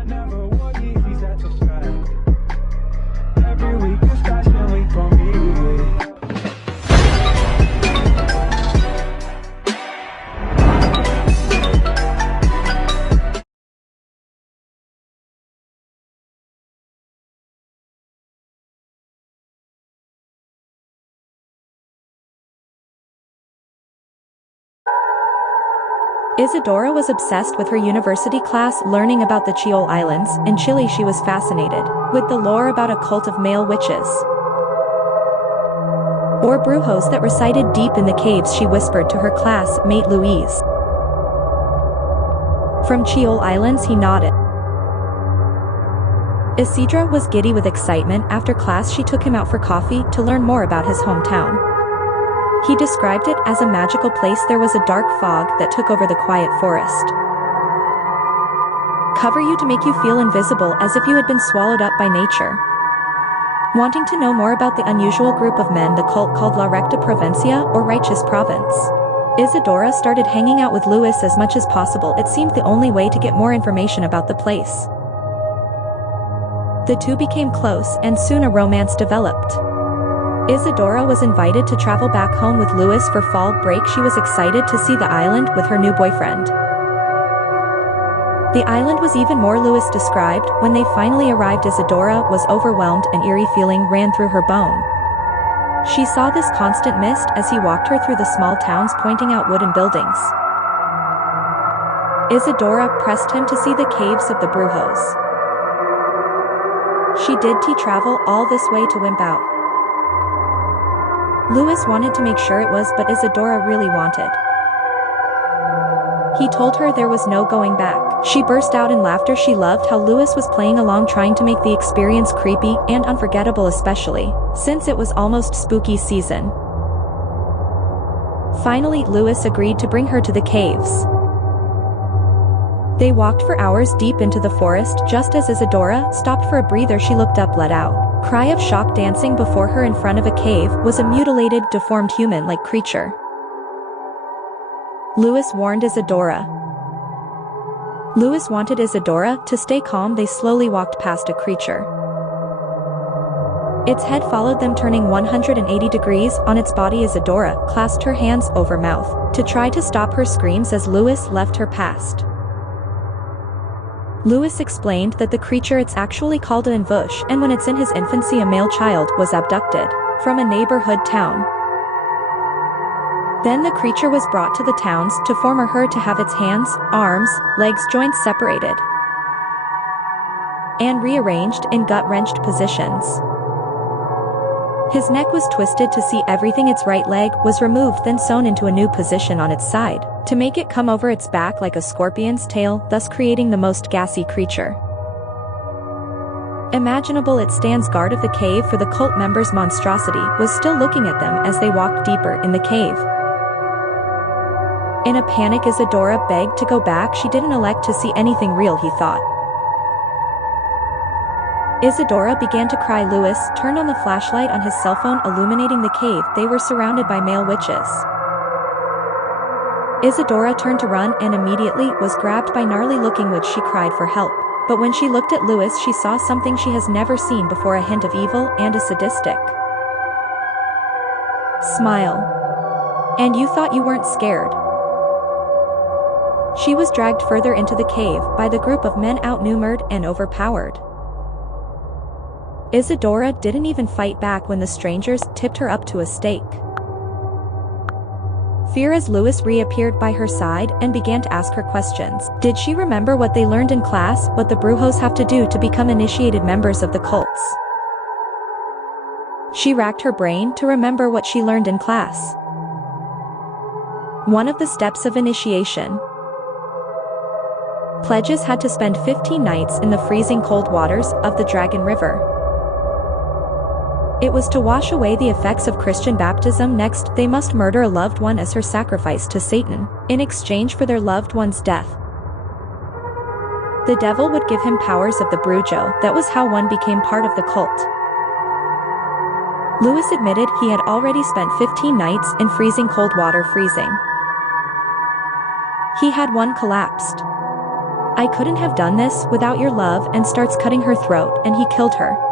I never wore Yeezys at the fair. Every week is fashion week for me. Isadora was obsessed with her university class learning about the Chile Islands. In Chile she was fascinated with the lore about a cult of male witches, or brujos that resided deep in the caves. She whispered to her classmate Luis. From Chile Islands, he nodded. Isidra was giddy with excitement. After class she took him out for coffee to learn more about his hometown. He described it as a magical place. There was a dark fog that took over the quiet forest, cover you to make you feel invisible, as if you had been swallowed up by nature. Wanting to know more about the unusual group of men the cult called La Recta Provincia, or Righteous Province, Isadora started hanging out with Luis as much as possible. It seemed the only way to get more information about the place. The two became close, and soon a romance developed. Isadora was invited to travel back home with Luis for fall break. She was excited to see the island with her new boyfriend. The island was even more Luis described. When they finally arrived, Isadora was overwhelmed. An eerie feeling ran through her bone. She saw this constant mist as he walked her through the small towns, pointing out wooden buildings. Isadora pressed him to see the caves of the Brujos. She did travel all this way to wimp out. Luis wanted to make sure it was, but Isadora really wanted. He told her there was no going back. She burst out in laughter. She loved how Luis was playing along, trying to make the experience creepy and unforgettable, especially since it was almost spooky season. Finally, Luis agreed to bring her to the caves. They walked for hours deep into the forest. Just as Isadora stopped for a breather, she looked up, let out a cry of shock. Dancing before her in front of a cave was a mutilated, deformed human-like creature. Luis warned Isadora. Luis wanted Isadora to stay calm. They slowly walked past a creature. Its head followed them, turning 180 degrees on its body. Isadora clasped her hands over mouth to try to stop her screams as Luis left her past. Luis explained that the creature, it's actually called an ambush, and when it's in his infancy, a male child was abducted from a neighborhood town. Then the creature was brought to the towns to form a herd, to have its hands, arms, legs, joints separated and rearranged in gut-wrenched positions. His neck was twisted to see everything. Its right leg was removed, then sewn into a new position on its side to make it come over its back like a scorpion's tail, thus creating the most gassy creature imaginable. It stands guard of the cave for the cult members. Monstrosity was still looking at them as they walked deeper in the cave. In a panic, Isadora begged to go back. She didn't elect to see anything real, he thought. Isadora began to cry. Luis turned on the flashlight on his cell phone, illuminating the cave. They were surrounded by male witches. Isadora turned to run and immediately was grabbed by gnarly-looking witch. She cried for help. But when she looked at Luis, she saw something she has never seen before, a hint of evil and a sadistic smile. And you thought you weren't scared? She was dragged further into the cave by the group of men, outnumbered and overpowered. Isadora didn't even fight back when the strangers tipped her up to a stake. Fear as Luis reappeared by her side and began to ask her questions. Did she remember what they learned in class, what the Brujos have to do to become initiated members of the cults? She racked her brain to remember what she learned in class. One of the steps of initiation. Pledges had to spend 15 nights in the freezing cold waters of the Dragon River. It was to wash away the effects of Christian baptism. Next, they must murder a loved one as her sacrifice to Satan, in exchange for their loved one's death. The devil would give him powers of the Brujo. That was how one became part of the cult. Luis admitted he had already spent 15 nights in freezing cold water. Freezing. He had one collapsed. I couldn't have done this without your love, and starts cutting her throat, and he killed her.